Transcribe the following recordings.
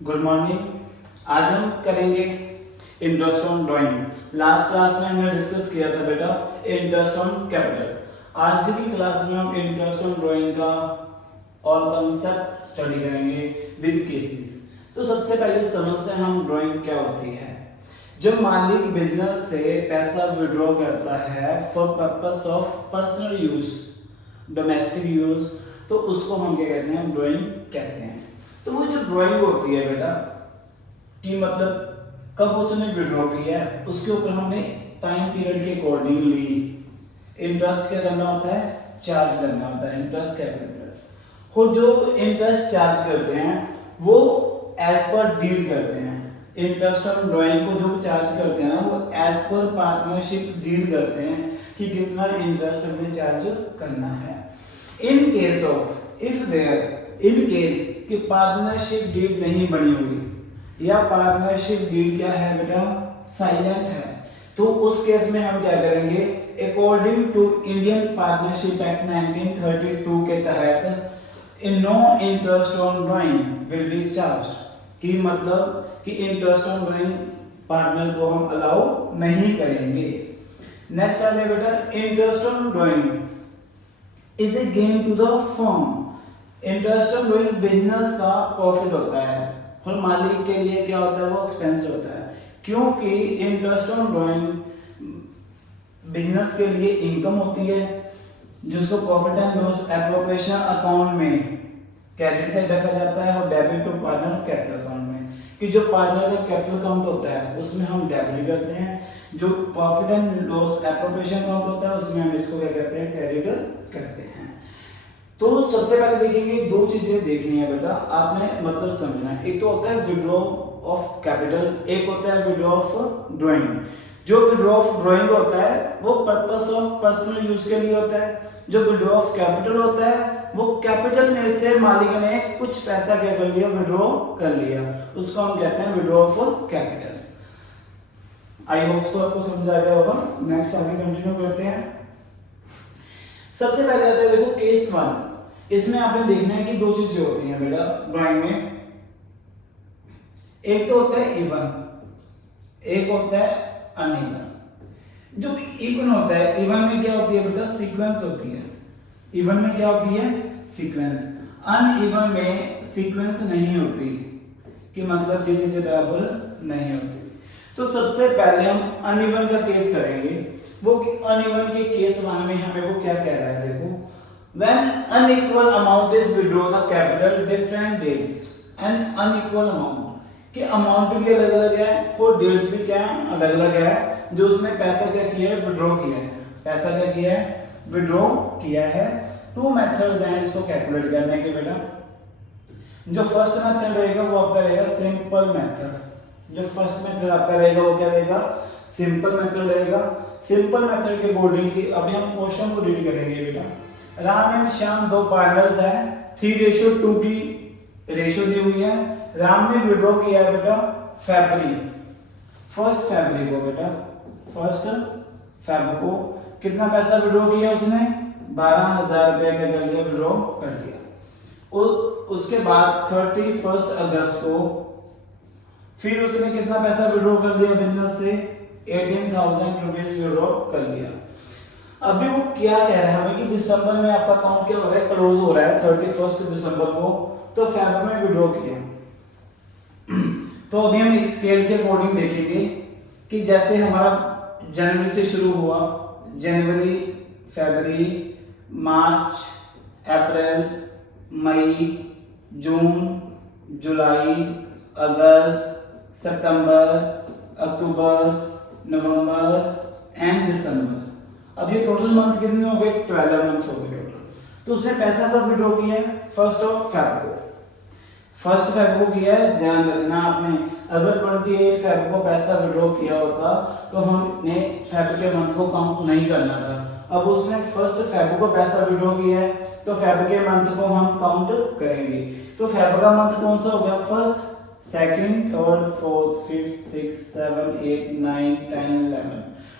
Good morning. आज हम करेंगे interest on drawing. Last class में हमने डिस्कस किया था बेटा इंटरेस्ट ऑन कैपिटल। आज की क्लास में हम इंटरेस्ट ऑन ड्राइंग का ऑल कंसेप्ट स्टडी करेंगे विद केसेस। तो सबसे पहले समझते हैं हम ड्राइंग क्या होती है। जब मालिक बिजनेस से पैसा विड्रॉ करता है for purpose of personal use, domestic use, तो उसको हम क्या कहते हैं, ड्राइंग कहते हैं। तो वो जो ड्राइंग होती है बेटा कि मतलब कब उसने विड्रॉ किया है उसके ऊपर हमने टाइम पीरियड के अकॉर्डिंगली इंटरेस्ट क्या करना होता है, चार्ज करना होता है, इंटरेस्ट कैपिटल। और जो इंटरेस्ट चार्ज करते हैं वो एज पर डील करते हैं। इंटरेस्ट ऑन ड्राइंग को जो चार्ज करते हैं ना वो एज पर पार्टनरशिप डील करते हैं कि कितना इंटरेस्ट हमें चार्ज करना है। In case of if there, in case कि पार्टनरशिप डील नहीं बनी हुई या पार्टनरशिप डील क्या है बेटा, साइलेंट है, तो उस केस में हम क्या करेंगे, according to Indian partnership act 1932 के तहत no interest on drawing will be charge, कि मतलब कि इंटरेस्ट ऑन ड्राइंग पार्टनर को हम अलाउ नहीं करेंगे। नेक्स्ट आ गया बेटा interest on drawing is a gain to the firm. Interest on drawing business का प्रॉफिट होता है और मालिक के लिए क्या होता है, वो एक्सपेंस होता है, क्योंकि इंटरेस्ट ऑन ड्राइंग बिजनेस के लिए इनकम होती है जिसको profit and loss appropriation account में क्रेडिट साइड रखा जाता है और debit to partner capital account में, कि जो पार्टनर का कैपिटल अकाउंट होता है उसमें हम डेबिट करते हैं, जो profit and loss appropriation account होता है उसमें हम इसको क्या करते हैं, क्रेडिट करते हैं। तो सबसे पहले देखेंगे, दो चीजें देखनी है बेटा, आपने मतलब समझना है। एक तो होता है विड्रॉ ऑफ कैपिटल, एक होता है विड्रॉ ऑफ ड्राइंग। जो विड्रॉ ऑफ ड्राइंग होता है वो पर्पस ऑफ पर्सनल यूज के लिए होता है, जो विड्रॉ ऑफ कैपिटल होता है वो कैपिटल में से मालिक ने कुछ पैसा क्या कर लिया, विड्रॉ कर लिया, उसको हम कहते हैं withdraw of capital. I hope so आपको समझ आ गया होगा। नेक्स्ट आगे कंटिन्यू करते हैं। सबसे पहले आता है देखो केस वन। इसमें आपने देखना है कि दो चीजें होती हैं बेटा ड्राइंग में, एक तो होता है इवन, एक होता है अनइवन। जो इवन होता है, इवन में क्या होती है बेटा, सीक्वेंस होती है। इवन में क्या होती है, सीक्वेंस। अनइवन में सीक्वेंस नहीं होती, कि मतलब ये चीजें बराबर नहीं होती। तो सबसे पहले हम अनइवन का केस करेंगे। वो अनइवन के केस वन में हमें वो क्या कह रहा है, देखो, when unequal amount is withdraw the capital different dates and unequal amount, कि अमाउंट भी अलग अलग है और डेट्स भी क्या है, अलग अलग है, जो उसने पैसा क्या किया है, विड्रॉ किया है, पैसा क्या किया है, विड्रॉ किया है। टू मेथड्स हैं इसको कैलकुलेट करने के बेटा। जो फर्स्ट मेथड रहेगा वो आपका रहेगा सिंपल मेथड। जो फर्स्ट मेथड आपका रहेगा वो क्या रहेगा, सिंपल मेथड रहेगा। सिंपल मेथड के अकॉर्डिंग की अभी हम क्वेश्चन को रीड करेंगे बेटा। राम एंड श्याम दो पार्टनर्स हैं, 3:2 की रेशियो दी हुई है। राम ने विड्रॉ किया है बेटा फरवरी, फर्स्ट फरवरी को बेटा, फर्स्ट फरवरी को कितना पैसा विड्रॉ किया उसने, 12,000 रुपए का कर लिया, विड्रॉ कर लिया। उसके बाद 31 अगस्त को फिर उसने कितना पैसा विड्रॉ कर लिया बिजनेस से, 18,000 रुपीज विड्रॉ कर लिया। अभी वो क्या कह रहा है हमें कि दिसंबर में आपका अकाउंट क्या हो रहा है, क्लोज हो रहा है 31 दिसंबर को, तो फरवरी में विड्रॉ किया। तो अभी हम इस स्केल के अकॉर्डिंग देखेंगे कि जैसे हमारा जनवरी से शुरू हुआ, जनवरी, फरवरी, मार्च, अप्रैल, मई, जून, जुलाई, अगस्त, सितंबर, अक्टूबर, नवंबर एंड दिसंबर। अब ये टोटल मंथ कितने हो गए, 12 मंथ हो गए टोटल। तो उसने पैसा कब विड्रॉ किया है, 1 फरवरी को, 1 फरवरी को किया है। ध्यान रखना आपने, अगर 28 फरवरी को पैसा विड्रॉ किया होता तो हमने फरवरी के मंथ को काउंट नहीं करना था। अब उसने 1 फरवरी को पैसा विड्रॉ किया है तो फरवरी के मंथ को हम काउंट करेंगे। तो फरवरी का मंथ कौन सा हो गया, 1, 2, 3, 4, 5, 6, 7, 8, 9, 10, 11।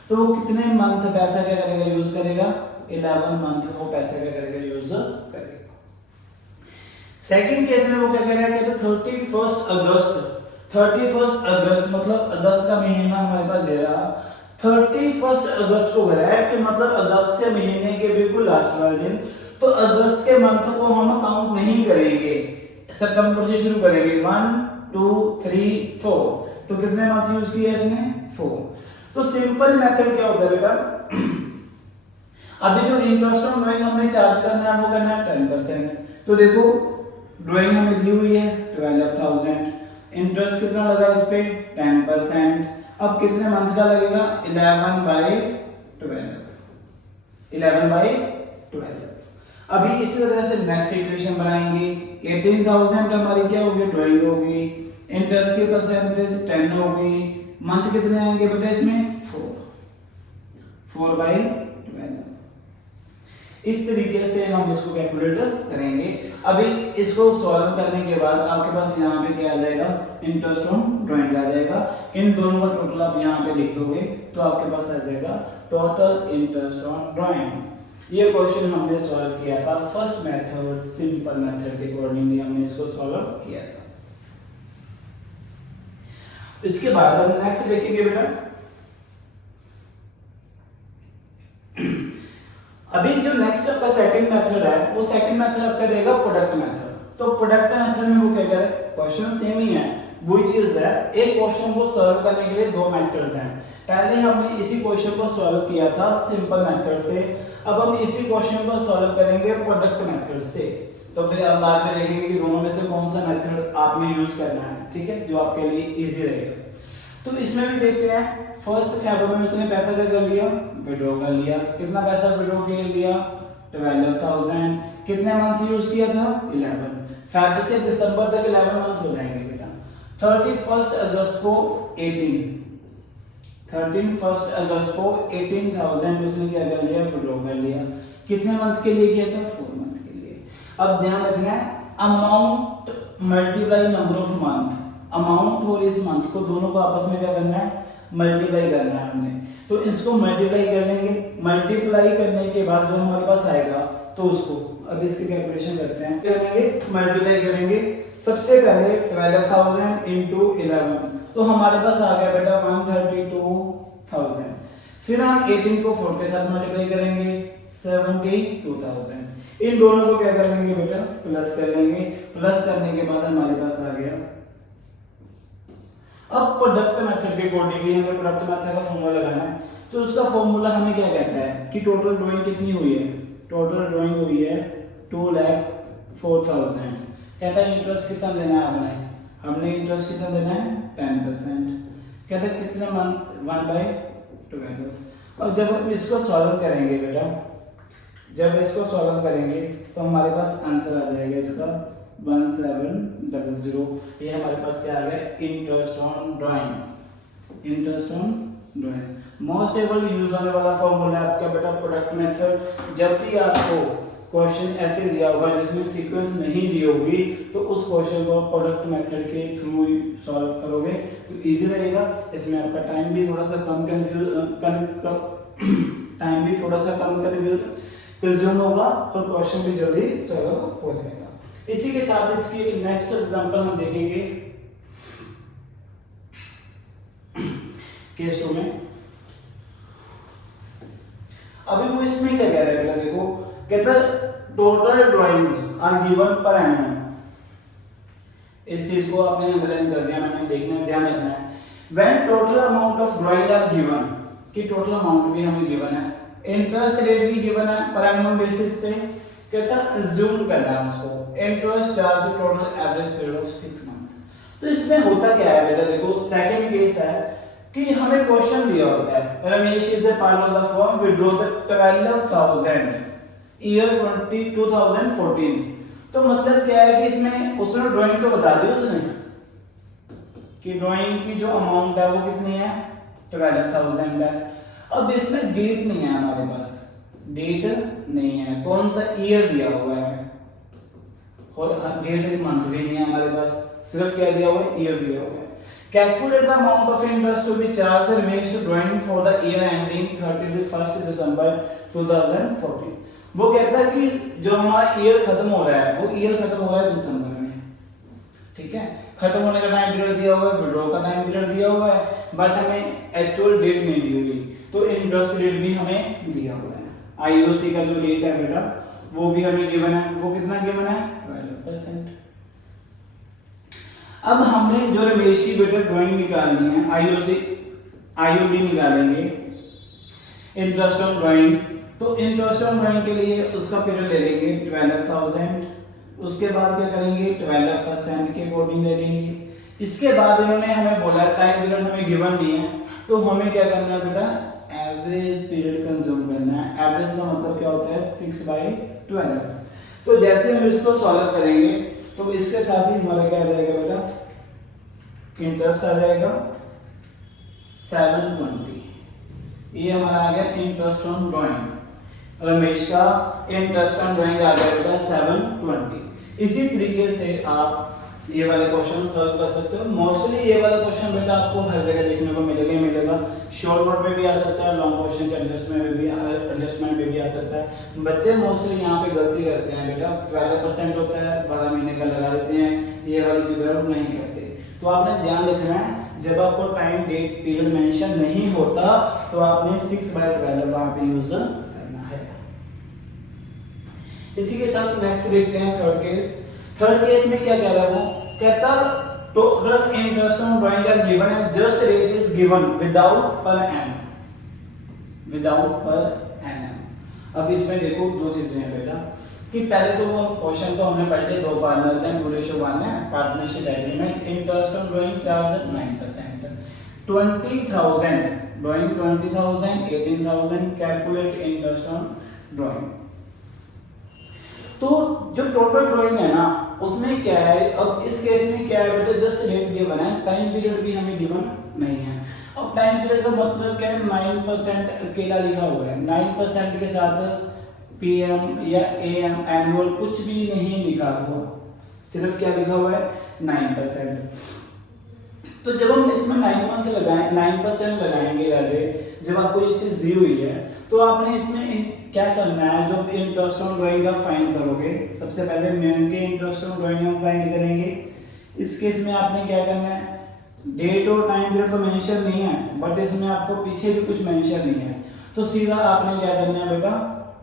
तो वो कितने मंथ पैसा क्या करेगा, यूज करेगा, 11 मंथ वो पैसा क्या करेगा, यूज करेगा। सेकंड केस में वो क्या कह रहा है, कहते 31 अगस्त, 31 अगस्त मतलब अगस्त का महीना हमारे पास दे रहा, 31 अगस्त को कह रहा है कि मतलब अगस्त के महीने के बिल्कुल लास्ट वाले दिन। तो अगस्त के मंथ को हम काउंट नहीं करेंगे, सितंबर से शुरू करेंगे, 1 2 3 4। तो कितने मंथ यूज किए इसने, 4। तो सिंपल मेथड क्या होता है बेटा, अभी जो इंटरेस्ट ऑन ड्राइंग हमने चार्ज करना है वो करना है 10%। तो देखो ड्राइंग हमें दी हुई है 12,000, इंटरेस्ट कितना लगा इस पे 10%। अब कितने मंथ का लगेगा, 11/12, 11/12। अभी इसी तरह से नेक्स्ट इक्वेशन बनाएंगे, 18,000 हमारी क्या होगी, ड्राइंग होगी, इंटरेस्ट की परसेंटेज 10 हो गई, मंथ कितने आएंगे बेटा इसमें 4/12। इस तरीके से हम इसको कैलकुलेट करेंगे। अभी इसको सॉल्व करने के बाद आपके पास यहाँ पे क्या आ जाएगा, इंटरेस्ट ऑन ड्राइंग आ जाएगा। इन दोनों का टोटल आप यहाँ पे लिख दोगे तो आपके पास आ जाएगा टोटल इंटरेस्ट ऑन ड्राइंग। ये क्वेश्चन हमने सॉल्व किया था फर्स्ट मेथड, सिंपल मेथड के अकॉर्डिंगली हमने इसको सॉल्व किया था। इसके बाद हम नेक्स्ट देखेंगे बेटा, अभी जो नेक्स्ट आपका सेकंड मेथड है वो सेकंड मेथड आपका रहेगा प्रोडक्ट मेथड। तो प्रोडक्ट मेथड में वो क्या कह रहा है, क्वेश्चन सेम ही है, वही चीज है, एक क्वेश्चन को सॉल्व करने के लिए दो मेथड्स हैं। पहले हमने इसी क्वेश्चन को सॉल्व किया था सिंपल मेथड से, अब हम इसी क्वेश्चन को सॉल्व करेंगे प्रोडक्ट मेथड से। तो फिर हम बाद में देखेंगे कि दोनों में से कौन सा मेथड आपने यूज करना है, ठीक है, जो आपके लिए इजी रहेगा। तो इसमें भी देखते हैं, फर्स्ट फरवरी में उसने पैसा क्या कर लिया, विड्रॉ कर लिया। कितना पैसा विड्रॉ कर लिया, 12,000। कितने मंथ यूज किया था, 11। फरवरी से दिसंबर तक 11 मंथ हो जाएंगे बेटा। 31 अगस्त को 31 अगस्त को 18,000 उसने क्या कर लिया, विड्रॉ कर लिया। कितने मंथ के लिए किया था, 4 मंथ के लिए। अब ध्यान रखना है, amount multiply number of month, amount और इस मंथ को दोनों को आपस में क्या करना है, मल्टीप्लाई करना है हमने। तो इसको मल्टीप्लाई कर लेंगे, मल्टीप्लाई करने के बाद जो हमारे पास आएगा तो उसको अब इसकी कैलकुलेशन करते हैं, करेंगे मल्टीप्लाई करेंगे। सबसे पहले 12,000 इंटू 11, तो हमारे पास आ गया बेटा 132,000। फिर हम 18 को 4 के साथ मल्टीप्लाई करेंगे, 72,000। इन दोनों को क्या कर लेंगे बेटा, प्लस कर लेंगे। प्लस करने के बाद हमारे पास आ गया, अब प्रोडक्ट मेथड के अकॉर्डिंगली हमें प्रोडक्ट मेथड का फॉर्मूला लगाना है। तो उसका फॉर्मूला हमें क्या कहता है कि टोटल ड्राइंग कितनी हुई है, टोटल ड्राइंग हुई है 2,04,000। कहता है इंटरेस्ट कितना देना है हमने इंटरेस्ट कितना देना है, 10%। कहता है कितने मंथ, 1/12। और जब हम इसको सॉल्व करेंगे बेटा, जब इसको सॉल्व करेंगे तो हमारे पास आंसर आ जाएगा इसका 1700। ये हमारे पास क्या आ गया, interest on drawing. Interest on drawing most able use होने वाला फॉर्मूला है आपका बेटा प्रोडक्ट मेथड। जब भी आपको क्वेश्चन ऐसे दिया होगा जिसमें सीक्वेंस नहीं दी होगी तो उस क्वेश्चन को प्रोडक्ट मेथड के थ्रू सॉल्व करोगे तो इजी रहेगा। इसमें आपका टाइम भी थोड़ा सा कम कंज्यूम होगा और क्वेश्चन भी जल्दी सॉल्व हो जाएगा। इसी के साथ इसकी नेक्स्ट एग्जांपल हम देखेंगे केस 2 में। अभी वो इसमें क्या कह रहा है बेटा, देखो कहता total drawings are given per annum. इस चीज को आपने अंडरलाइन कर दिया, मैंने देखना ध्यान रखना है। When total amount of drawing are given, कि टोटल अमाउंट भी हमें गिवन है, इंटरेस्ट रेट भी गिवन है पर एनम बेसिस पे, कहता अज्यूम करना है उसको interest charge total average period of 6 month. तो इसमें होता क्या है बेटा, देखो सेकंड केस है कि हमें क्वेश्चन दिया होता है, Ramesh is a part of the firm withdraw the 12,000 year 2014। तो मतलब क्या है कि इसमें उसने ड्राइंग तो बता दी उसने कि ड्राइंग की जो अमाउंट है वो कितनी है, 12,000 है। अब इसमें डेट नहीं है हमारे पास, डेट नहीं है, कौन सा ईयर दिया हुआ है और डेट मंथ भी नहीं है हमारे पास, सिर्फ क्या दिया हुआ है, ईयर दिया हुआ है। Calculate the amount of interest to be charged Ramesh drawing for the year ending 31 December 2014। वो कहता है कि जो हमारा ईयर खत्म हो रहा है वो ईयर खत्म हो रहा है दिसंबर में, ठीक है, खत्म होने का टाइम पीरियड दिया हुआ है, विड्रॉ का टाइम पीरियड दिया हुआ है, बट हमें एक्चुअल डेट नहीं दी हुई, तो इंटरेस्ट रेट भी हमें दिया हुआ है। आईओसी का जो रेट है बेटा वो भी हमें गिवन है, वो कितना गिवन है 12%। अब हमने जो रमेश की बेटा ड्राइंग निकालनी है, आईओडी निकालेंगे, इंटरेस्ट ऑन ड्राइंग। तो इंटरेस्ट ऑन ड्राइंग के लिए उसका पीरियड ले लेंगे 12,000, उसके बाद क्या करेंगे 12% के अकॉर्डिंग ले लेंगे। इसके बाद इन्होंने हमें बोला टाइम पीरियड हमें गिवन नहीं है, तो हमें क्या करना है बेटा एवरेज पीरियड कंज्यूम करना है। एवरेज का मतलब क्या होता है 6/12। तो जैसे हम इसको सॉल्व करेंगे तो इसके साथ ही हमारा क्या आ जाएगा बेटा इंटरेस्ट आ जाएगा 720। ये हमारा आ गया इंटरेस्ट ऑन ड्राइंग। रमेश का इंटरेस्ट ऑन ड्राइंग आ गया बेटा 720। इसी तरीके से आप ये वाले क्वेश्चन सॉल्व कर सकते हो। मोस्टली ये वाला क्वेश्चन बेटा आपको हर जगह देखने को मिलेगा। शॉर्ट नोट में भी आ सकता है, लॉन्ग क्वेश्चन के एडजस्टमेंट में भी आ सकता है। बच्चे मोस्टली यहाँ पे गलती करते हैं बेटा, 12% होता है 12 महीने का लगा देते हैं, ये वाली फिगर हम नहीं करते। तो आपने ध्यान रखना है जब आपको टाइम डेट पीरियड मेंशन नहीं होता तो आपने 6/12 वहां पे यूज करना है। इसी के साथ नेक्स्ट देखते हैं थर्ड केस। थर्ड केस में क्या कह रहा है, वो कहता total interest on drawing are given है, just rate is given without per annum, without per annum. अब इसमें देखो दो चीजें हैं बेटा कि पहले तो वो क्वेश्चन तो हमने पढ़ लिया, 2 पार्टनर्स हैं, ड्यूरेशन 1 है, partnership agreement, interest on drawing charge 9%, 20,000 drawing 20,000, 18,000 calculate interest on drawing. तो जो टोटल ड्राइंग है ना उसमें क्या है, अब इस केस में क्या है बेटा जस्ट रेट गिवन है, टाइम पीरियड भी हमें गिवन नहीं है। अब टाइम पीरियड का मतलब क्या है 9% अकेला लिखा हुआ है, 9% के साथ पीएम या एएम एनुअल कुछ भी नहीं लिखा हुआ, सिर्फ क्या लिखा हुआ है 9%। तो जब हम इसमें 9% लगाएंगे राजे, जब आपको ये चीज दी हुई है तो आपने इसमें क्या करना है, जो इंटरेस्ट ऑन ड्राइंग का फाइंड करोगे सबसे पहले मेन के इंटरेस्ट ऑन ड्राइंग हम फाइंड करेंगे। इस केस में आपने क्या करना है, डेट और टाइम पीरियड तो मेंशन नहीं है बट इसमें आपको पीछे भी कुछ मेंशन नहीं है, तो सीधा आपने क्या करना है बेटा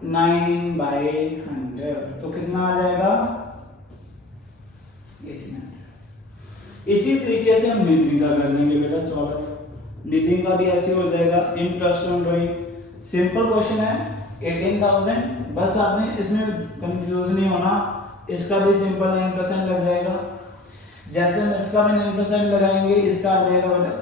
9/100, तो कितना आ जाएगा 1800। इसी तरीके से हम निधिंग का कर देंगे बेटा सॉल्व। निधिंग का भी ऐसे हो जाएगा interest on drawing, simple question है 18,000, बस आपने इसमें कंफ्यूज नहीं होना, इसका भी सिंपल 9% लग जाएगा। जैसे हम इसका भी 9% लगाएंगे इसका आ जाएगा बेटा।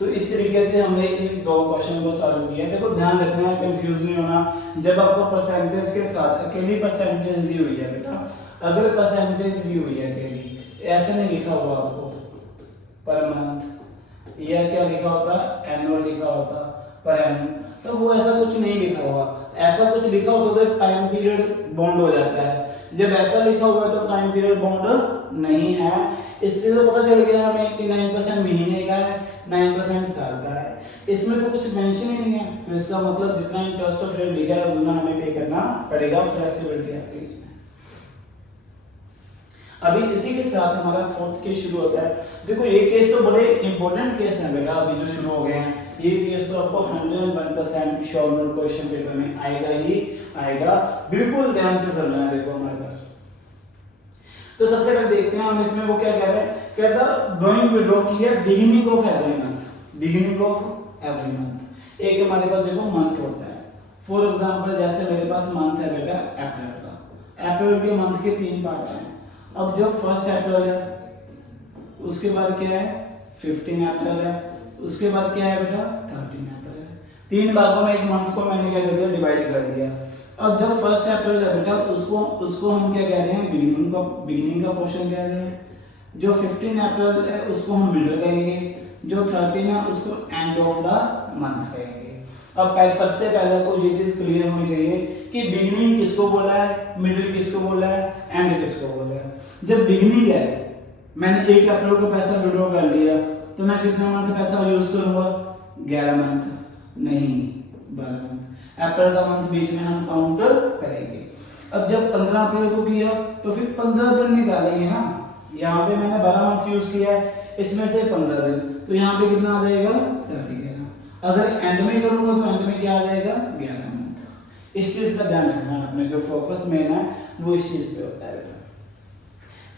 तो इस तरीके से हमने इन दो क्वेश्चन को सॉल्व किया। देखो ध्यान रखना है, कंफ्यूज नहीं होना। जब आपको परसेंटेज के साथ अकेली परसेंटेज दी हुई है बेटा, अगर परसेंटेज दी हुई है अकेली, ऐसे नहीं लिखा हुआ आपको पर मंथ या क्या लिखा होता एनुअल लिखा होता पर एनुअल, तो वो ऐसा कुछ नहीं लिखा हुआ। ऐसा कुछ लिखा होता तो टाइम पीरियड बॉन्ड हो जाता है, जब ऐसा लिखा हुआ है तो टाइम पीरियड बॉन्ड नहीं है। इससे तो पता चल गया हमें कि 9% महीने का है, 9% साल का है, इसमें तो कुछ मेंशन ही नहीं है, तो इसका मतलब जितना इंटरेस्ट ऑफ रेट लिखा है उतना हमें पे करना पड़ेगा। फ्लेक्सिबिलिटी आती है इसमें। अभी इसी के साथ हमारा फोर्थ केस शुरू होता है। देखो ये केस तो बड़े इंपॉर्टेंट केस हैं बेटा, अभी जो शुरू हो गए हैं ये केस तो आपको 101% शॉर्ट नोट क्वेश्चन पेपर में आएगा ही आएगा, बिल्कुल ध्यान से चलना है। देखो हमारे पास तो सबसे पहले देखते हैं हम इसमें वो क्या कह रहे हैं, कहता ड्राइंग विड्रॉ की है beginning of every month, beginning of every month. एक हमारे पास देखो मंथ होता है, फॉर एग्जांपल जैसे मेरे पास मंथ है बेटा अप्रैल का, अप्रैल के मंथ के 3 पार्ट हैं। अब जो फर्स्ट अप्रैल है उसके बाद क्या है 15 अप्रैल है, उसके बाद क्या है बेटा 13 अप्रैल है। 3 भागों में एक मंथ को मैंने क्या कर दिया डिवाइड कर दिया। अब जो फर्स्ट अप्रैल है बेटा उसको हम क्या कह रहे हैं बिगिनिंग का पोर्शन कह रहे हैं। जो 15 अप्रैल है उसको हम मिडल कहेंगे, जो 13 है उसको एंड ऑफ द मंथ कहेंगे। अब सबसे पहले आपको ये चीज क्लियर होनी चाहिए कि बिगिनिंग किसको बोला है, मिडिल किसको बोला है, एंड किसको बोला है। जब बिगिनिंग है मैंने 1 अप्रैल को पैसा विड्रॉ कर लिया तो मैं कितना मंथ पैसा यूज करूंगा 11 मंथ। नहीं, 12 मंथ। अप्रैल का मंथ बीच में हम काउंट करेंगे। अब जब 15 अप्रैल को किया तो फिर 15 दिन निकालेंगे ना। यहाँ पे मैंने 12 मंथ यूज किया है, इसमें से 15 दिन, तो यहाँ पे कितना आ जाएगा 11। अगर एंड में करूंगा तो एंड में क्या आ जाएगा 11 मंथ। इस चीज का ध्यान रखना है, अपने जो फोकस मेन है वो इस चीज पे होता है।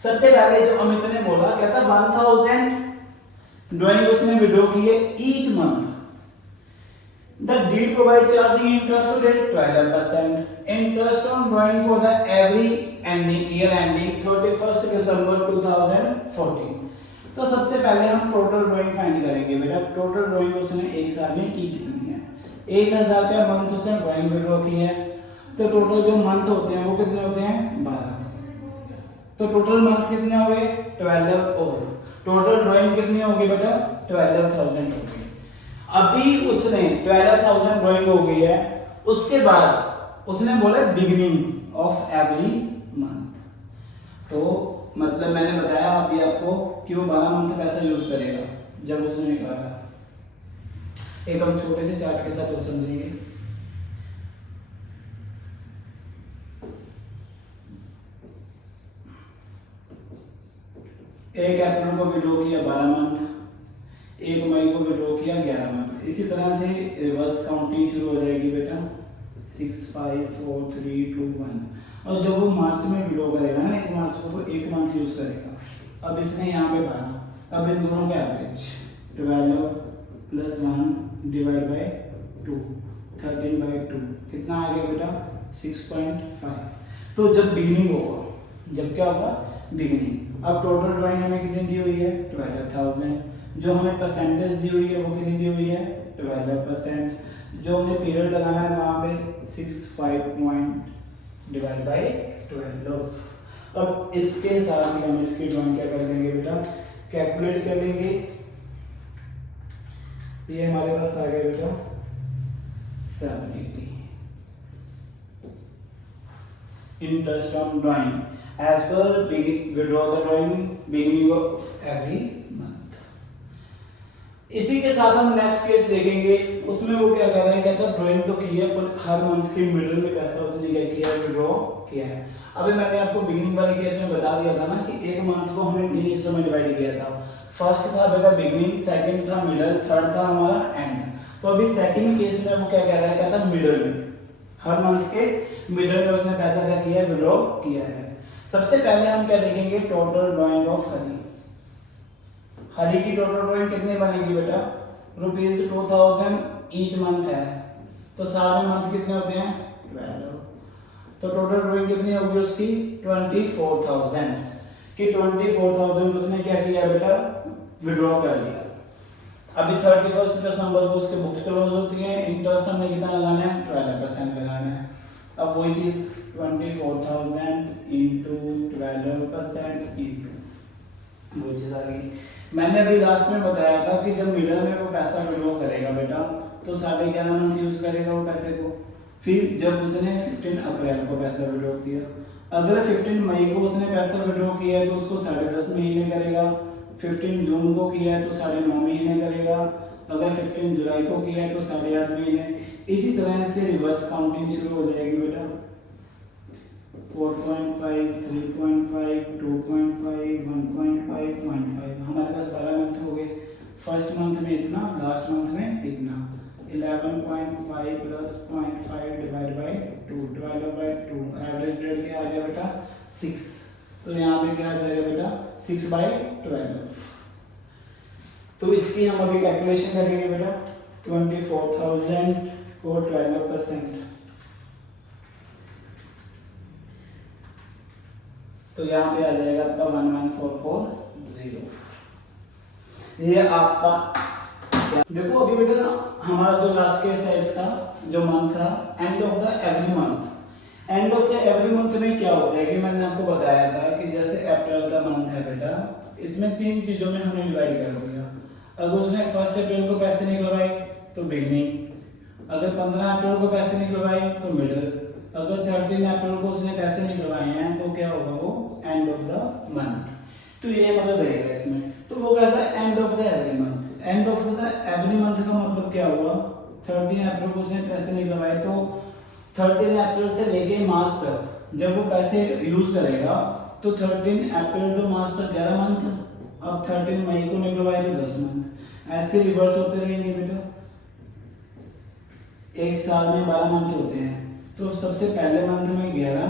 सबसे पहले जो अमित ने बोला, कहता 1000 ड्राइंग उसने विड्रॉ किए each month. The deed provide charging interest rate 12%. Interest on drawing for the every ending year ending 31st December 2014. तो सबसे पहले हम टोटल ड्राइंग फाइंड करेंगे बेटा। टोटल ड्राइंग उसने एक साल में की कितनी है? 1000 रुपया मंथ उसने ड्राइंग विड्रॉ की है, तो टोटल जो मंथ होते हैं वो कितने होते हैं 12। तो टोटल मंथ कितने हो गए 12, और टोटल ड्राइंग कितनी होगी बेटा 12,000 होगी। अभी उसने 12,000 ड्राइंग हो गई है, उसके बाद उसने बोला बिगिनिंग ऑफ एवरी मंथ। तो मतलब मैंने बताया अभी आपको कि वो 12 मंथ पैसा यूज करेगा जब उसने निकाला। एक हम छोटे से चार्ट के साथ और समझेंगे। एक अप्रैल को विड्रॉ किया 12 मंथ, 1 मई को विड्रॉ किया 11 मंथ। इसी तरह से रिवर्स काउंटिंग शुरू हो जाएगी बेटा 6 5 4 3 2 1। और जब वो मार्च में विड्रॉ करेगा ना 1 मार्च को, तो 1 मंथ यूज करेगा। अब इसने यहाँ पे 12, अब इन दोनों का एवरेज 12 + 1 डिवाइड बाय 2 13/2 कितना आ गया बेटा 6.5। तो जब बिगिनिंग होगा, जब क्या होगा बिगिनिंग। अब टोटल ड्राइंग हमें कितनी दी हुई है 12,000। जो हमें परसेंटेज दी हुई है वो कितनी दी हुई है 12%। जो हमने पीरियड लगाना है वहाँ पे 65 पॉइंट डिवाइड बाय 12। अब इसके साथ ही हम इसकी ड्राइंग क्या कर देंगे बेटा कैलकुलेट कर लेंगे। ये हमारे पास आ गया बेटा 780 interest on drawing as per withdraw the drawing beginning of every month। इसी के साथ हम नेक्स्ट केस देखेंगे। उसमें वो क्या कह रहा है, कहता है ड्राइंग तो की है पर हर मंथ के मिडिल में पैसा उसने क्या किया है विड्रॉ किया है। अभी मैंने आपको बिगिनिंग वाले केस में बता दिया था ना कि एक मंथ को हमने 3 हिस्सों में डिवाइड किया था। फर्स्ट था बेटा बिगिनिंग, सेकंड था मिडिल, थर्ड था हमारा एंड। तो अभी सेकंड केस में वो क्या कह रहा है, कहता है मिडिल में, हर मंथ के मिडिल में उसने पैसा क्या किया है विड्रॉ किया है। सबसे पहले हम क्या देखेंगे टोटल ड्राइंग ऑफ हरी। हरी की टोटल ड्राइंग कितनी बनेगी बेटा ₹2000 ईच मंथ है, तो सारे मंथ कितने होते हैं 12। तो टोटल ड्राइंग कितनी होगी उसकी 24,000 की 24,000 उसने क्या किया बेटा विड्रॉ कर लिया। अभी 31 दिसंबर को उसके बुक्स क्लोज होती है। इंटरेस्ट हमने कितना लगाना है 12% लगाना है। अब वही चीज 24,000 इंटू 12% इंटू वो चीज आ गई। मैंने अभी लास्ट में बताया था कि जब मिडिल में वो पैसा विड्रॉ करेगा बेटा तो 11.5 मंथ यूज करेगा वो पैसे को। फिर जब उसने 15 अप्रैल को पैसा विड्रॉ किया, अगर 15 मई को उसने पैसा विड्रॉ किया है तो उसको 10.5 महीने करेगा। 15 जून को किया है तो 9.5 महीने करेगा। अगर 15 जुलाई को किया है तो 8.5 महीने। इसी तरह से रिवर्स काउंटिंग शुरू हो जाएगी बेटा 4.5 3.5 2.5 1.5 0.5। हमारे पास 12 मंथ हो गए। फर्स्ट मंथ में इतना, लास्ट मंथ में इतना। 11.5 plus 0.5 divide by 2 12/2 average rate क्या आ गया बेटा 6। तो यहाँ पे क्या आ जाएगा बेटा 6/12। तो इसकी हम अभी कैलकुलेशन करेंगे बेटा 24,000 को 12%। तो यहाँ पे आ जाएगा आपका 11,440। ये आपका देखो अभी बेटा हमारा जो लास्ट केस है इसका जो मंथ था end of the every month. End of the every month में क्या होता है कि मैंने आपको बताया था कि जैसे अप्रैल का मंथ है बेटा, इसमें 3 चीजों में हमने डिवाइड कर दिया। अगर उसने 1 अप्रैल को पैसे निकलवाए तो बिगनिंग, अगर 15 अप्रैल को पैसे निकलवाए तो मिडिल, अगर 13 अप्रैल को उसने पैसे निकलवाए हैं तो क्या होगा वो एंड ऑफ द मंथ। तो ये मतलब रहेगा इसमें। तो वो कहता है end of the every month. End of the every month का मतलब क्या हुआ 13 उसने पैसे निकलवाए, तो 13 अप्रैल से लेके मार्च तक जब वो पैसे यूज करेगा तो 13 अप्रैल टू मार्च तक 11 मंथ, अब 13 मई को निकलवाए तो 10 मंथ, ऐसे रिवर्स होते रहेंगे बेटा। एक साल में 12 मंथ होते हैं, तो सबसे पहले मंथ में 11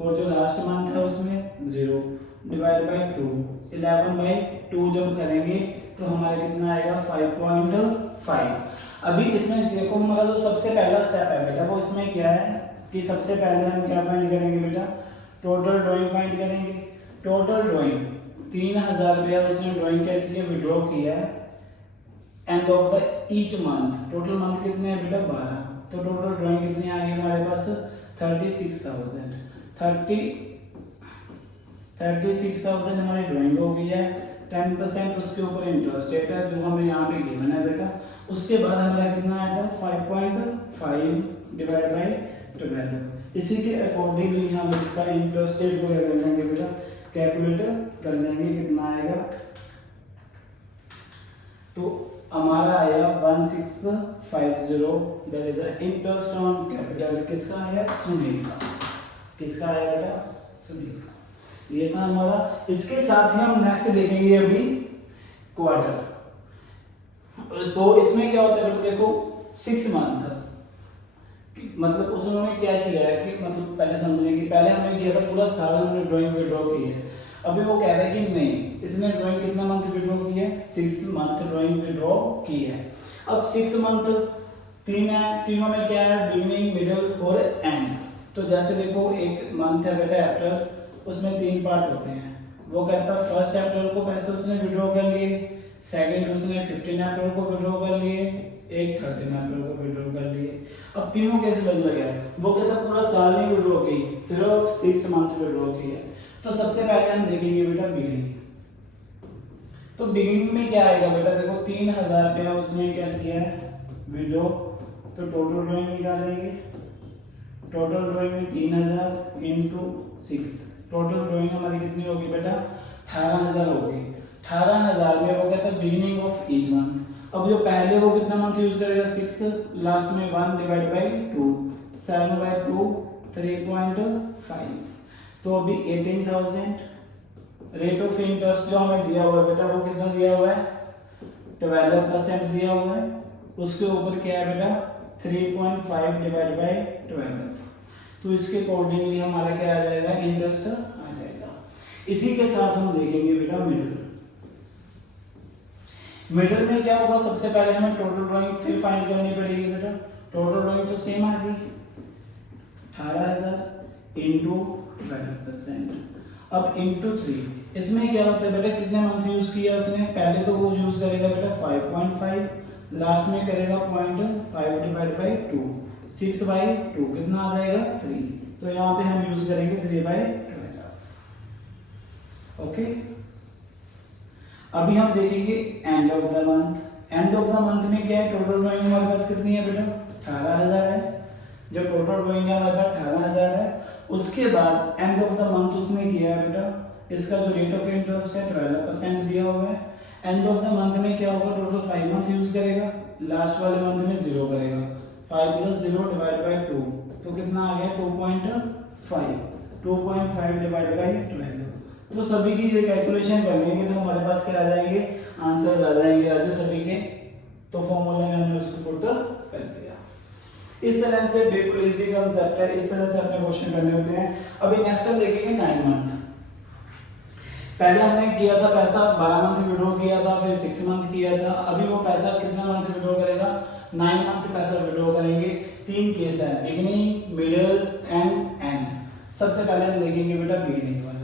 और जो लास्ट मंथ है उसमें 0 डिवाइड बाई 2, 11/2 जब करेंगे तो हमारे कितना आएगा 5.5। अभी इसमें देखो हमारा जो सबसे पहला स्टेप है बेटा वो इसमें क्या है कि सबसे पहले हम क्या फाइंड करेंगे बेटा, टोटल ड्राइंग फाइंड करेंगे। टोटल ड्राइंग 3000 रुपया उसने ड्राइंग क्या किया, विड्रॉ किया है end of the each month. Total month कितने हैं बेटा 12, तो टोटल ड्राइंग कितनी आ गई हमारे पास 36,000 हमारी ड्राइंग हो गई है। 10% उसके ऊपर इंटरेस्ट रेट है जो हमें यहाँ पे गिवन है बेटा। उसके बाद हमारा कितना आया था 5.5 डिवाइड बाई 12। इसी के अकॉर्डिंगली हम इसका इंटरेस्ट रेट को क्या कर लेंगे बेटा, कैलकुलेट कर लेंगे, कितना आएगा, तो हमारा आया 1650, that is the interest on capital. किसका आया, सुनील का। किसका आया बेटा, सुनील का। ये था हमारा। इसके साथ ही हम नेक्स्ट देखेंगे अभी क्वार्टर। तो इसमें क्या होता है बेटा, देखो 6 मंथ, मतलब उन्होंने क्या किया है कि मतलब पहले समझने की, पहले हमने किया था पूरा साल हमने ड्राइंग विड्रॉ की है। अभी वो कह रहे हैं कि नहीं, इसने ड्राइंग कितना मंथ विड्रॉ की है, 6 मंथ ड्राइंग विड्रॉ की है। अब 6 मंथ 3 है, तीनों में क्या है, बिगिनिंग मिडिल और एंड। तो जैसे देखो एक मंथ है बेटा अप्रैल, उसमें 3 पार्ट होते हैं। वो कहता है 1 अप्रैल को पैसे उसने विड्रॉ कर लिए, सेकंड उसने 15 अप्रैल को विड्रॉ कर लिए, एक 13 अप्रैल को विड्रॉ कर लिए। अब तीनों कैसे बदल गया, वो कहता पूरा साल नहीं विड्रॉ की, सिर्फ 6 मंथ विड्रॉ की है। तो सबसे पहले हम देखेंगे बेटा बिगिनिंग। तो बिगिनिंग में क्या आएगा बेटा, देखो 3000 रुपया उसने क्या किया है विड्रॉ, तो टोटल ड्राइंग निकालेंगे। टोटल ड्राइंग में 3000 इंटू 6, टोटल ड्राइंग हमारी कितनी होगी बेटा 18000 होगी। 18000 में वो कहता है बिगिनिंग ऑफ ईच मंथ। अब जो पहले वो कितना मंथ यूज करेगा 6, लास्ट में 1 डिवाइड बाई 2, 7/2 3.5। तो अभी 18,000। रेट ऑफ इंटरेस्ट जो हमें दिया हुआ है बेटा वो कितना दिया हुआ है 12% दिया हुआ है। उसके ऊपर क्या है बेटा 3.5 डिवाइड बाई 12। तो इसके अकॉर्डिंगली हमारा क्या आ जाएगा, इंटरेस्ट आ जाएगा। इसी के साथ हम देखेंगे बेटा मिडिल। मिडिल में क्या होगा, सबसे पहले हमें टोटल ड्राइंग फिर फाइंड करनी पड़ेगी बेटा। टोटल ड्राइंग तो सेम आ गई 18,000 इंटू 12%, अब इंटू 3। इसमें क्या होता है बेटा, कितने मंथ यूज किया उसने, पहले तो वो यूज करेगा बेटा 5.5, लास्ट में करेगा 0.5 डिवाइड बाई 2, 6/2 कितना आ जाएगा 3। तो यहाँ पे हम यूज करेंगे 3/12। ओके, अभी हम देखेंगे end of the month. End of the month में क्या है, टोटल ड्राइंग हमारे पास कितनी है बेटा 18,000 है। जो टोटल ड्राइंग है हमारे पास 18,000 है। उसके बाद एंड ऑफ द मंथ उसने किया है बेटा, इसका जो रेट ऑफ इंटरेस्ट है 12% दिया हुआ है। एंड ऑफ द मंथ में क्या होगा, टोटल 5 मंथ यूज करेगा, लास्ट वाले मंथ में 0 करेगा। 5 + 0 डिवाइड बाई 2, तो कितना आ गया 2.5, 2.5 डिवाइड बाई 12। तो सभी की ये कैलकुलेशन कर लेंगे तो हमारे पास क्या आ जाएंगे, आंसर आ जाएंगे आज सभी के। तो फॉर्मूले में हमने उसको पुट कर दिया। इस तरह से बिल्कुल इजी कांसेप्ट है, इस तरह से अपने क्वेश्चन करने होते हैं। अभी नेक्स्ट हम देखेंगे 9 मंथ। पहले हमने किया था पैसा 12 मंथ विड्रॉ किया था, फिर 6 मंथ किया था। अभी वो पैसा कितना मंथ विड्रॉ करेगा, 9 मंथ पैसा विड्रॉ करेंगे। 3 केस है, बिगिनिंग मिडिल एंड एंड। सबसे पहले हम देखेंगे बेटा बिगिनिंग वाला।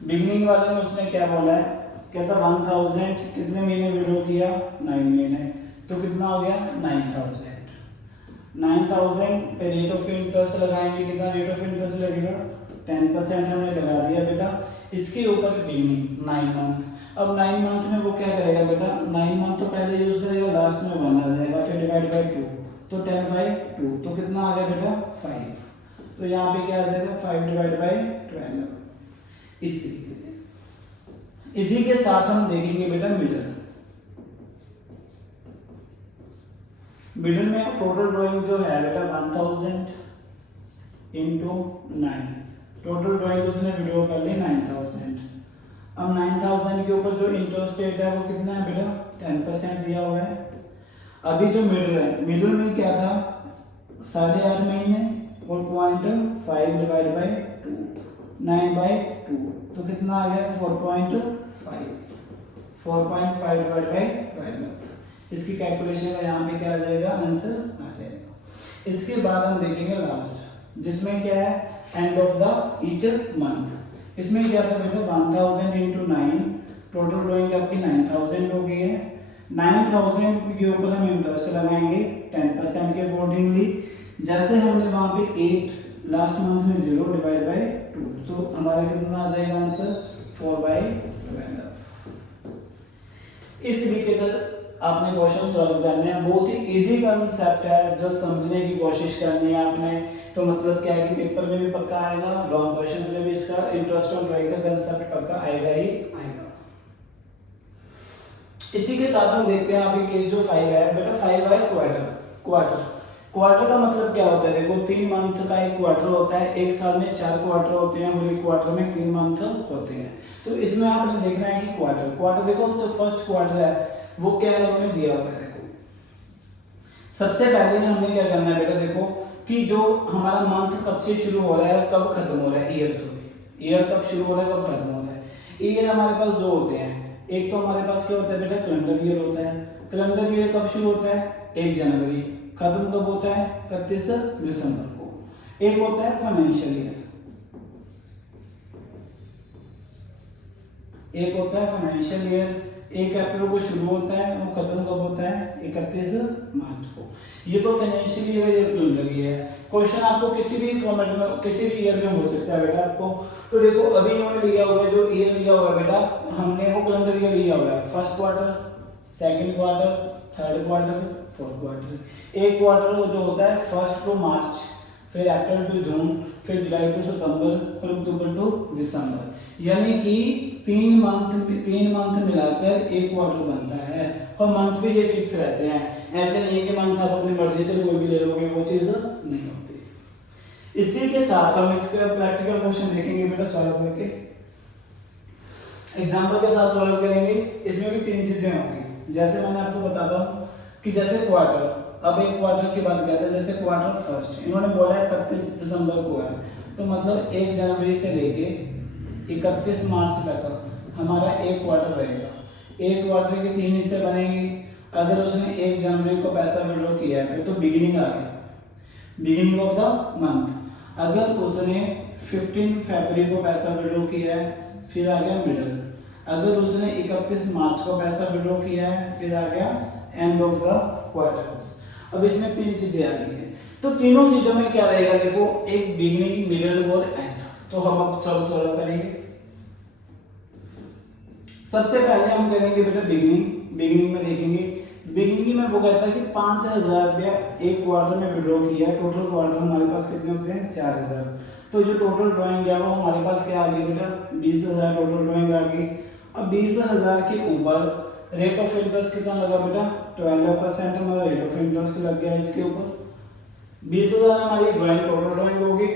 बिगिनिंग वाले में उसने क्या बोला है, कहता 1000 कितने महीने विड्रॉ किया 9 महीने, तो कितना हो गया 9000। 9000 पे रेट ऑफ इंटरेस्ट लगाएंगे, कितना रेट ऑफ इंटरेस्ट लगेगा 10% हमने लगा दिया बेटा। इसके ऊपर बिगिनिंग 9 मंथ। अब 9 मंथ में वो क्या करेगा बेटा, 9 मंथ तो पहले यूज करेगा, लास्ट में 1 आ जाएगा, फिर डिवाइड बाई 2, तो 10/2, तो कितना आ गया बेटा 5। तो यहाँ पे क्या आ जाएगा 5 डिवाइड बाई 12। इस तरीके से। इसी के साथ हम देखेंगे बेटा मिडिल। मिडिल में टोटल ड्राइंग जो है बेटा 1000 इंटू 9, टोटल ड्राइंग उसने वीडियो कर ली 9000। अब 9000 के ऊपर जो इंटरेस्ट रेट है वो कितना है बेटा 10% दिया हुआ है। अभी जो मिडिल है, मिडिल में क्या था 8.5 महीने और 0.5 डिवाइड बाई 2, 9/2, तो कितना आ गया 4.5, 4.5 डिवाइड बाई 12। इसकी कैलकुलेशन का यहाँ पे क्या आ जाएगा, आंसर आ जाएगा। इसके बाद हम देखेंगे लास्ट, जिसमें क्या है end of the each month. इसमें क्या था बेटा 1000 इंटू 9, टोटल ड्राइंग आपकी 9000 हो गई है। 9000 के ऊपर हम इंटरेस्ट लगाएंगे 10% के अकॉर्डिंगली। जैसे हमने वहाँ पे 8 लास्ट मंथ में 0 डिवाइड बाई 2, तो हमारा कितना आ जाएगा आंसर 4/12। इस तरीके का आपने क्वेश्चन सॉल्व करने हैं। बहुत ही इजी कंसेप्ट है, जस्ट समझने की कोशिश करनी है आपने। तो मतलब क्या है कि पेपर में भी पक्का आएगा, लॉन्ग क्वेश्चंस में भी इसका इंटरेस्ट ऑन ड्राइंग का कंसेप्ट पक्का आएगा ही आएगा। इसी के साथ हम देखते हैं अभी केस जो 5 है बेटा, 5 है क्वार्टर। क्वार्टर का मतलब क्या होता है, देखो 3 मंथ का एक क्वार्टर होता है, एक साल में 4 क्वार्टर होते हैं और एक क्वार्टर में 3 मंथ होते हैं। तो इसमें आपने देखना है कि क्वार्टर देखो जो फर्स्ट क्वार्टर है वो क्या है उन्होंने दिया हुआ है। देखो सबसे पहले हमने क्या करना है बेटा, देखो कि जो हमारा मंथ कब से शुरू हो रहा है कब खत्म हो रहा है, ईयर कब शुरू हो रहा है कब खत्म हो रहा है। ईयर हमारे पास दो होते हैं, एक तो हमारे पास क्या होता है बेटा कैलेंडर ईयर होता है। कैलेंडर ईयर कब शुरू होता है 1 जनवरी, खत्म कब होता है 31 दिसंबर को। एक होता है फाइनेंशियल ईयर, एक होता है फाइनेंशियल ईयर 1 अप्रैल को शुरू होता है और खत्म कब होता है 31 मार्च को। ये तो फाइनेंशियल ईयर या कैलेंडर ईयर है। क्वेश्चन आपको किसी भी फॉर्मेट में किसी भी ईयर में हो सकता है बेटा आपको। तो देखो अभी इन्होंने लिया हुआ है, जो ईयर लिया हुआ है बेटा हमने वो कैलेंडर ईयर लिया हुआ है। First quarter, second quarter, third quarter, fourth quarter. एक क्वार्टर वो जो होता है फर्स्ट टू मार्च, फिर अप्रैल टू जून, फिर जुलाई टू सितंबर, फिर अक्टूबर टू दिसंबर। यानी कि 3 मंथ मिलाकर एक क्वार्टर बनता है। और मंथ भी ये फिक्स रहते हैं, ऐसे नहीं है कि मंथ आप अपनी मर्जी से कोई भी ले लोगे, वो चीज नहीं होती। इसी के साथ हम इसका प्रैक्टिकल क्वेश्चन देखेंगे बेटा सॉल्व करके, एग्जांपल के साथ सॉल्व करेंगे। इसमें भी 3 चीजें होंगी, जैसे मैंने आपको बताता हूँ कि जैसे क्वार्टर, अब एक क्वार्टर की बात करते हैं। जैसे क्वार्टर फर्स्ट इन्होंने बोला है 31 दिसंबर को है, तो मतलब 1 जनवरी से लेके 31 मार्च तक हमारा एक क्वार्टर रहेगा। एक क्वार्टर के 3 हिस्से बनेंगे। अगर उसने 1 जनवरी को पैसा विड्रॉ किया है तो बिगिनिंग आ गया, बिगिनिंग ऑफ द मंथ। अगर उसने 15 फरवरी को पैसा विड्रॉ किया है फिर आ गया मिडल। अगर उसने 31 मार्च को पैसा विड्रॉ किया है फिर आ गया एंड ऑफ द क्वार्टर्स। अब इसमें 3 चीजें आ रही हैं, तो तीनों चीजों में क्या रहेगा, देखो एक बिगिनिंग, मिडल और एंड। तो हम अब सॉल्व करेंगे। सबसे पहले हम करेंगे बेटा बिगिनिंग में देखेंगे। बिगिनिंग में वो कहता है कि 5000 रुपया एक क्वार्टर में विड्रॉ किया है। टोटल क्वार्टर हमारे पास कितने होते हैं 4000। तो जो टोटल ड्राइंग है वो हमारे पास क्या आ गई बेटा 20000 टोटल ड्राइंग आ गई। अब 20000 के ऊपर रेट ऑफ इंटरेस्ट कितना लगा बेटा 12% हमारा रेट ऑफ इंटरेस्ट लग गया इसके ऊपर। 20000 हमारी ड्राइंग टोटल ड्राइंग होगी,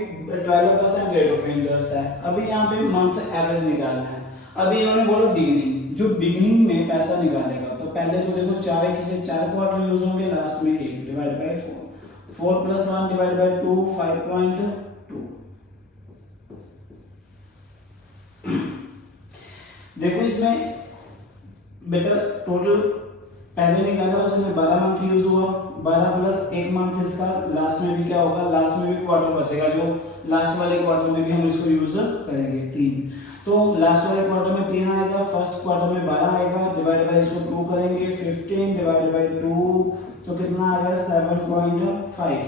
12% रेट ऑफ इंटरेस्ट है। अभी यहाँ पे मंथ एवरेज निकालना है। अभी इन्होंने बोला बिगिनिंग, जो बिगिनिंग में पैसा निकालेगा तो पहले तो देखो 4 क्वार्टर यूज होंगे, लास्ट में 1 डिवाइड बाय 4, 4 + 1 डिवाइड बाय 2 5.2। देखो इसमें बेटा टोटल पहले निकाला उसमें 12 मंथ यूज हुआ, 12 + 1 मंथ इसका लास्ट में भी क्या होगा, लास्ट में भी क्वार्टर बचेगा, जो लास्ट वाले क्वार्टर में भी हम इसको यूज करेंगे 3। तो लास्ट वाले क्वार्टर में 3 आएगा, फर्स्ट क्वार्टर में 12 आएगा, डिवाइड बाय इसको 2 करेंगे, 15 डिवाइड बाय 2 तो कितना आएगा 7.5।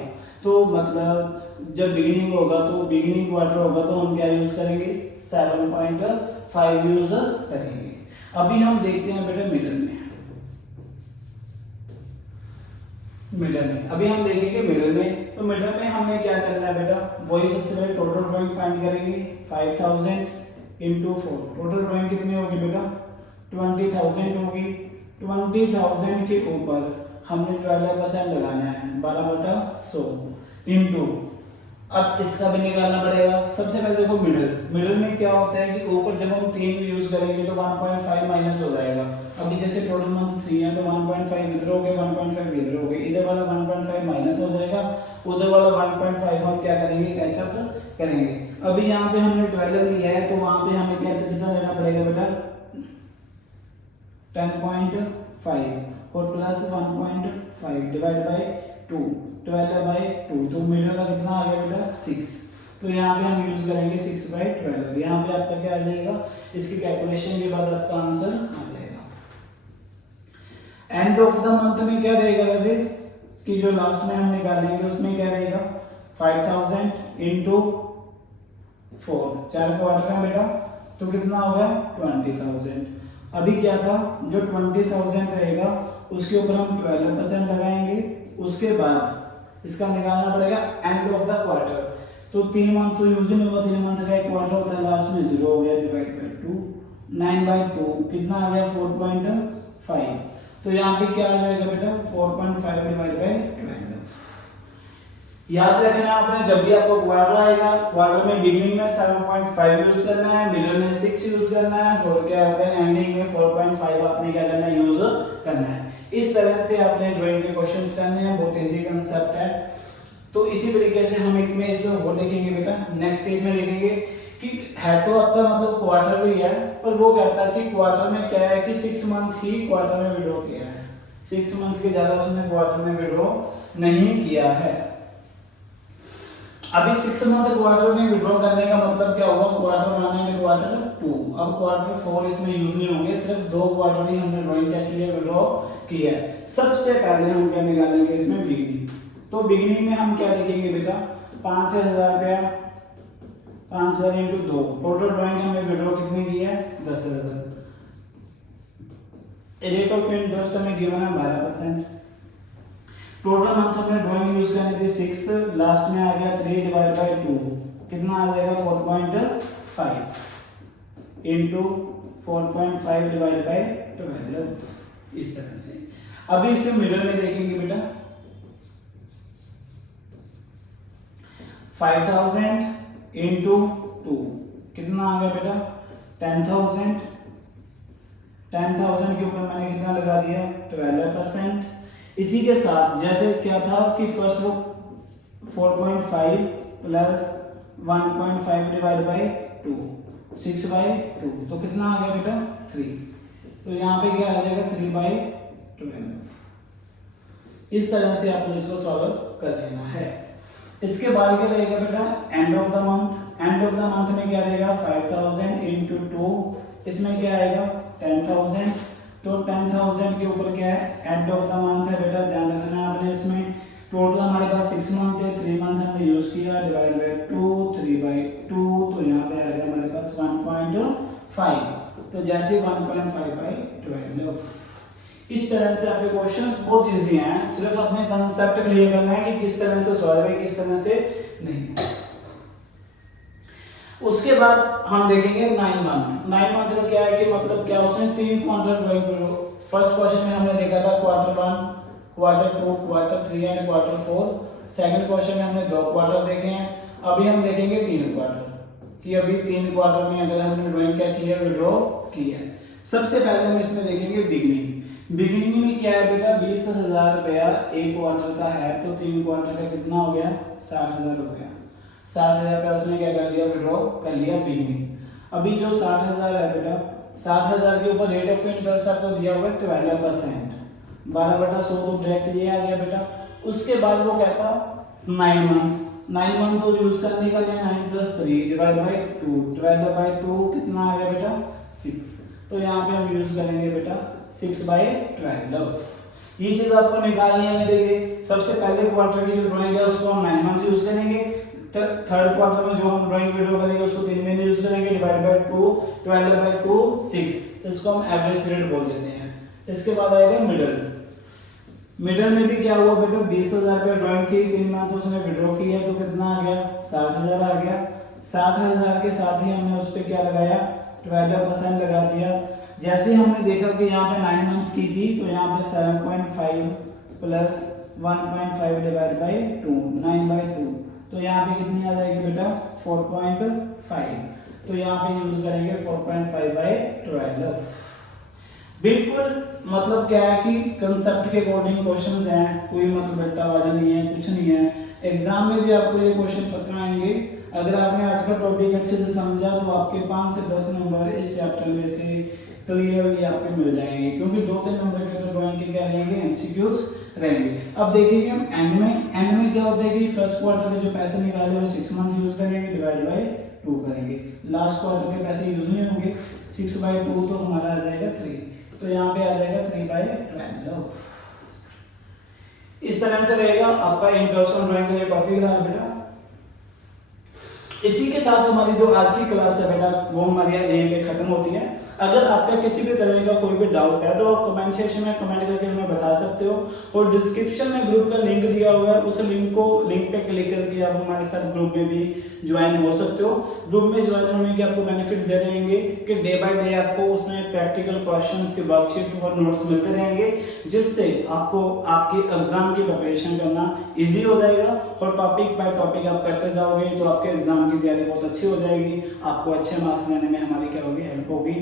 तो मतलब जब बिगिनिंग होगा तो बिगिनिंग क्वार्टर होगा तो हम क्या यूज करेंगे 7.5 यूज करेंगे। अभी हम देखते हैं बेटा मिडल में अभी हम देखेंगे मिडल में। तो मिडल में हमें क्या करना है बेटा, वही सबसे पहले टोटल ड्राइंग फाइंड करेंगे। 5000 × 4 टोटल ड्राइंग कितनी होगी बेटा 20000 होगी। 20000 के ऊपर हमने 12% लगाना है 12/100 इंटू, अब इसका भी निकालना पड़ेगा। सबसे पहले देखो मिडल में क्या होता है कि ऊपर जब हम 3 यूज करेंगे तो 1.5 माइनस हो जाएगा। अभी जैसे टोटल मंथ 3 है तो 1.5 इधर हो गए, 1.5 इधर हो गए, इधर वाला 1.5 माइनस हो जाएगा, उधर वाला 1.5 हम क्या करेंगे, कैचअप करेंगे। अभी यहाँ पे हमने 12 लिया है तो वहां पे हमें क्या कितना लेना पड़ेगा बेटा, 10.5 और प्लस 1.5 डिवाइड बाई 2, 12/2, तो मिडल का कितना आ गया बेटा 6। तो यहाँ पे हम यूज करेंगे 6/12। यहाँ पे आपका क्या आ जाएगा, इसकी कैलकुलेशन के बाद आपका आंसर आ जाएगा। एंड ऑफ द मंथ में क्या रहेगा राजे, कि जो लास्ट में हम निकालेंगे उसमें क्या रहेगा 5000 इंटू 4, 4 क्वार्टर है बेटा, तो कितना होगा 20,000। अभी क्या था, जो 20,000 रहेगा उसके ऊपर हम 12% लगाएंगे, उसके बाद इसका निकालना पड़ेगा एंड ऑफ द क्वार्टर। तो 3 मंथ तो यूज नहीं होगा, 3 मंथ का एक क्वार्टर होता है, लास्ट में 0 हो गया, डिवाइड बाय 2, 9/2 कितना आ गया 4.5। तो यहाँ पे क्या आ जाएगा बेटा 4.5 डिवाइड बाय 12। याद रखना आपने, जब भी आपको क्वार्टर आएगा, क्वार्टर में बिगिनिंग में 7.5 यूज करना है, मिडिल में 6 यूज करना है, और क्या होता है एंडिंग में 4.5 आपने क्या करना है, यूज करना है। इस तरह से आपने ड्राइंग के क्वेश्चंस करने हैं, बहुत इजी कंसेप्ट है। तो इसी तरीके से हम एक में इसमें वो देखेंगे बेटा, नेक्स्ट पेज में देखेंगे कि है तो आपका मतलब क्वार्टर भी है, पर वो कहता है कि क्वार्टर में क्या है कि 6 मंथ ही क्वार्टर में विड्रॉ किया है, 6 मंथ के ज्यादा उसने क्वार्टर में विड्रॉ नहीं किया है। अभी 6 मंथ क्वार्टर में विड्रॉ करने का मतलब क्या होगा, क्वार्टर 1 एंड क्वार्टर 2। अब क्वार्टर 4 इसमें यूज नहीं होंगे, सिर्फ 2 क्वार्टर ही हमने ड्राइंग क्या किया, विड्रॉ किया है। सबसे पहले हम क्या निकालेंगे इसमें बिगिनिंग। तो बिगिनिंग में हम क्या लिखेंगे बेटा 5000 रुपया, 5000 इंटू 2, टोटल ड्राइंग हमने विड्रॉ कितनी की है 10,000। रेट ऑफ इंटरेस्ट हमें गिवन है 12%। टोटल मंथ हमने ड्राइंग यूज करनी थी 6, लास्ट में आ गया 3 डिवाइड बाय 2, कितना आ जाएगा 4.5 इंटू 4.5 डिवाइड बाय 12, इस तरह से। अभी इसे मिडल में देखेंगे बेटा 5000 इंटू 2, कितना आ गया बेटा 10,000। 10,000 के ऊपर मैंने कितना लगा दिया 12%। इसी के साथ जैसे क्या था कि फर्स्ट वो 4.5 प्लस 1.5 डिवाइड बाई 2, 6/2, तो कितना आ गया बेटा 3। तो यहाँ पे क्या आ जाएगा 3/12। इस तरह से आपने इसको सॉल्व कर लेना है। इसके बाद क्या रहेगा बेटा end of the month. End of the month में क्या रहेगा 5000 इंटू 2, इसमें क्या आएगा 10,000। तो 10,000 के ऊपर क्या है एंड ऑफ द मंथ है बेटा, ध्यान रखना है आपने। इसमें टोटल हमारे पास 6 मंथ है, 3 मंथ हमने यूज किया, डिवाइड बाय 2, 3/2, तो यहाँ पे आ गया हमारे पास 1.5। तो जैसे 1.5/12। इस तरह से आपके क्वेश्चंस बहुत इजी हैं, सिर्फ अपने कंसेप्ट क्लियर करना है कि किस तरह से सॉल्व है, किस तरह से नहीं। उसके बाद हम देखेंगे 9 मंथ। 9 मंथ का क्या है कि मतलब क्या उसने 3 क्वार्टर ड्राइंग करो। फर्स्ट क्वेश्चन में हमने देखा था quarter 1, quarter 2, quarter 3 and quarter 4। Second question में हमने 2 क्वार्टर देखे हैं, अभी हम देखेंगे 3 क्वार्टर कि अभी 3 क्वार्टर में अगर हमने ड्राइंग क्या किया, विड्रॉ किया। सबसे पहले हम इसमें देखेंगे बिगिनिंग। बिगिनिंग में क्या है बेटा 20,000 रुपया एक क्वार्टर का है, तो 3 क्वार्टर का कितना हो गया 60,000 हो गया। 60,000 का उसने क्या कर लिया, विड्रॉ कर लिया बिगिनिंग। अभी जो 60,000 है बेटा, 60,000 के ऊपर रेट ऑफ इंटरेस्ट आपको दिया हुआ है 12%, 12/100, तो डायरेक्ट ये आ गया बेटा। उसके बाद वो कहता 9 मंथ। 9 मंथ तो यूज करने का लिए 9 + 3 डिवाइड बाई 2, 12/2 कितना आ गया बेटा 6। तो यहाँ पे हम यूज करेंगे बेटा 6/12। ये चीज आपको निकालनी आनी चाहिए। सबसे पहले क्वार्टर की जो ड्राइंग है उसको हम 9 मंथ यूज करेंगे, थर्ड क्वार्टर में जो हम ड्राइंग वीडियो करेंगे उसको 3 महीने यूज करेंगे, डिवाइड बाय 2, 12/2 6, इसको हम एवरेज पीरियड बोल देते हैं। इसके बाद आएगा मिडल। मिडल में भी क्या हुआ बेटा 20,000 रुपये ड्राइंग थी, 3 मंथ उसने विड्रॉ की है, तो कितना आ गया 60,000 आ गया। 60,000 के साथ ही हमने उस पर क्या लगाया 12% लगा दिया। जैसे हमने देखा कि यहाँ पे 9 मंथ की थी, तो यहाँ पे 7.5 प्लस 1.5 डिवाइड बाई 2, 9/2। तो यहाँ पे कितनी आ जाएगी बेटा 4.5। तो यहाँ पे यूज करेंगे 4.5/12। बिल्कुल मतलब क्या है कि कंसेप्ट के अकॉर्डिंग क्वेश्चंस हैं, कोई मतलब रट्टाबाजी नहीं है, कुछ नहीं है। एग्जाम में भी आपको ये क्वेश्चन पक्का आएंगे। अगर आपने आज का टॉपिक अच्छे से समझा तो आपके 5 से 10 नंबर इस चैप्टर में से क्लियरली आपके मिल जाएंगे, क्योंकि 2-3 नंबर के तो ड्राइंग के क्या रहेंगे, एमसीक्यूज रहेंगे। अब देखिए हम एंड में क्या होता है कि फर्स्ट क्वार्टर के जो पैसे निकाले वो 6 मंथ यूज करेंगे, डिवाइड बाय 2 करेंगे। लास्ट क्वार्टर के पैसे यूज नहीं होंगे, 6/2 तो हमारा आ जाएगा 3। तो यहाँ पे आ जाएगा 3/12। इस तरह से रहेगा आपका इंटरेस्ट ऑन ड्राइंग का ये टॉपिक रहा बेटा। इसी के साथ हमारी जो आज की क्लास है बेटा वो हमारी यहीं पे खत्म होती है। अगर आपका किसी भी तरह का कोई भी डाउट है तो आप कमेंट सेक्शन में कमेंट करके हमें बता सकते हो, और डिस्क्रिप्शन में ग्रुप का लिंक दिया हुआ है, उस लिंक पे क्लिक करके आप हमारे साथ ग्रुप में भी ज्वाइन हो सकते हो। ग्रुप में ज्वाइन होने के आपको बेनिफिट्स दे रहेंगे कि डे बाय डे आपको उसमें प्रैक्टिकल क्वेश्चंस के वर्कशीट और नोट्स मिलते रहेंगे, जिससे आपको आपके एग्जाम की प्रिपरेशन करना ईजी हो जाएगा, और टॉपिक बाय टॉपिक आप करते जाओगे तो आपके एग्जाम की तैयारी बहुत अच्छी हो जाएगी, आपको अच्छे मार्क्स लेने में हमारी क्या होगी, हेल्प होगी।